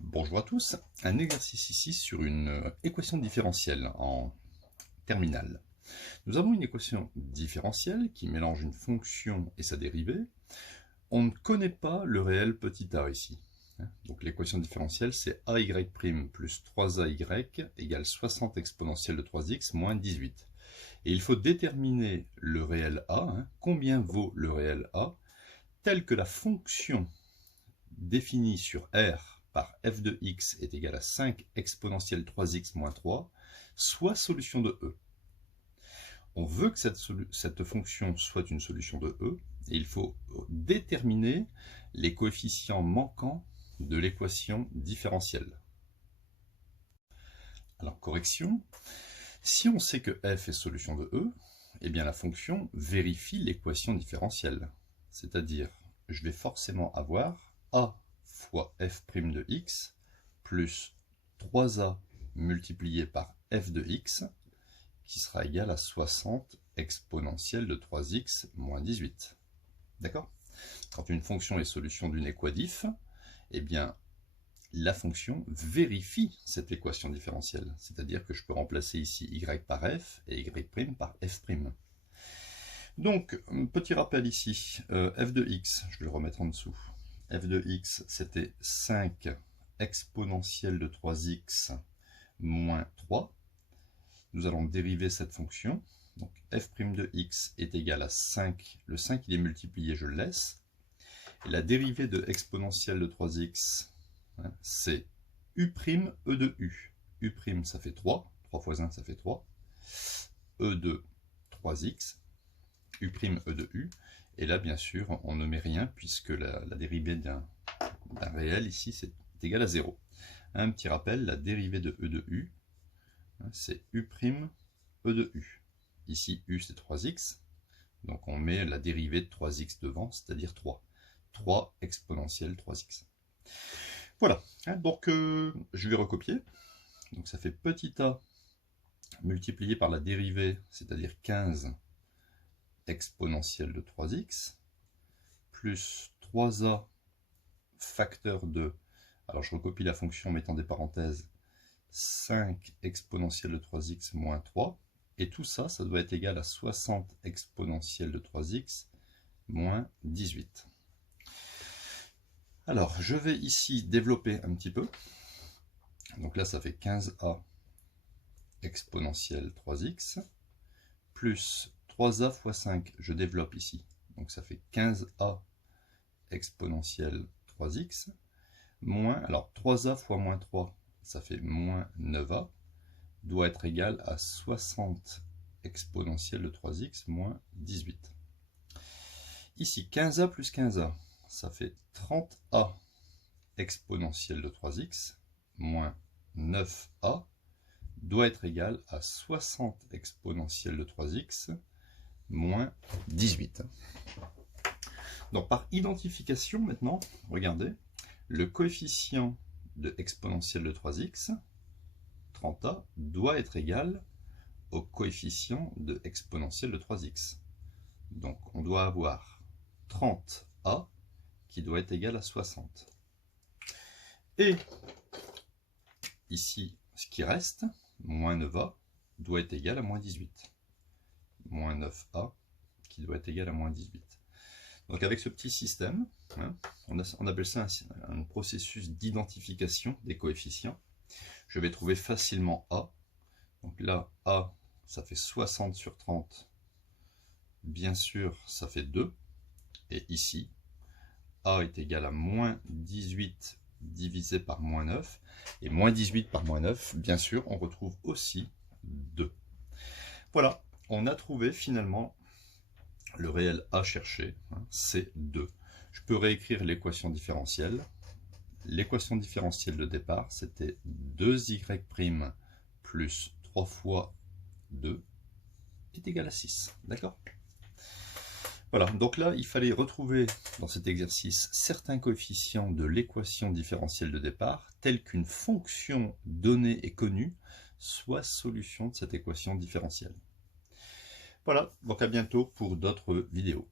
Bonjour à tous, un exercice ici sur une équation différentielle en terminale. Nous avons une équation différentielle qui mélange une fonction et sa dérivée. On ne connaît pas le réel petit a ici. Donc l'équation différentielle c'est ay' plus 3ay égale 60 exponentielle de 3x moins 18. Et il faut déterminer le réel a, combien vaut le réel a, tel que la fonction définie sur R par f de x est égal à 5 exponentielle 3x moins 3, soit solution de E. On veut que cette fonction soit une solution de E, et il faut déterminer les coefficients manquants de l'équation différentielle. Alors, correction. Si on sait que f est solution de E, eh bien la fonction vérifie l'équation différentielle. C'est-à-dire, je vais forcément avoir a fois f' de x plus 3a multiplié par f de x qui sera égal à 60 exponentielle de 3x moins 18. D'accord? Quand une fonction est solution d'une équadif, eh bien la fonction vérifie cette équation différentielle. C'est-à-dire que je peux remplacer ici y par f et y' par f'. Donc, petit rappel ici, f de x, je vais le remettre en dessous. F de x, c'était 5 exponentielle de 3x moins 3. Nous allons dériver cette fonction. Donc, f' de x est égal à 5. Le 5, il est multiplié, je le laisse. Et la dérivée de exponentielle de 3x, c'est u' e de u. U', ça fait 3. 3 fois 1, ça fait 3. E de 3x. U' e de u. Et là, bien sûr, on ne met rien puisque la dérivée d'un réel ici, c'est égal à 0. Un petit rappel, la dérivée de e de u, c'est u' e de u. Ici, u, c'est 3x. Donc, on met la dérivée de 3x devant, c'est-à-dire 3. 3 exponentielle 3x. Voilà. Donc, je vais recopier. Donc, ça fait petit a multiplié par la dérivée, c'est-à-dire 15 exponentielle de 3x, plus 3a facteur de, alors je recopie la fonction mettant des parenthèses, 5 exponentielle de 3x moins 3, et tout ça, ça doit être égal à 60 exponentielle de 3x moins 18. Alors, je vais ici développer un petit peu. Donc là, ça fait 15a exponentielle 3x, plus 3a fois 5, je développe ici. Donc ça fait 15a exponentielle 3x, moins, alors 3a fois moins 3, ça fait moins 9a, doit être égal à 60 exponentielle de 3x moins 18. Ici, 15a plus 15a, ça fait 30a exponentielle de 3x moins 9a, doit être égal à 60 exponentielle de 3x moins 18. Donc par identification maintenant, regardez, le coefficient de exponentielle de 3x, 30a, doit être égal au coefficient de exponentielle de 3x. Donc on doit avoir 30a qui doit être égal à 60. Et ici, ce qui reste, moins 9a, doit être égal à moins 18. Moins 9a qui doit être égal à moins 18. Donc avec ce petit système, on appelle ça un processus d'identification des coefficients. Je vais trouver facilement a. Donc là, a, ça fait 60 sur 30. Bien sûr, ça fait 2. Et ici, a est égal à moins 18 divisé par moins 9. Et moins 18 par moins 9, bien sûr, on retrouve aussi 2. Voilà, on a trouvé finalement le réel a cherché, c'est 2. Je peux réécrire l'équation différentielle. L'équation différentielle de départ, c'était 2y' plus 3 fois 2 est égal à 6. D'accord? Voilà, donc là, il fallait retrouver dans cet exercice certains coefficients de l'équation différentielle de départ, tels qu'une fonction donnée et connue soit solution de cette équation différentielle. Voilà, donc à bientôt pour d'autres vidéos.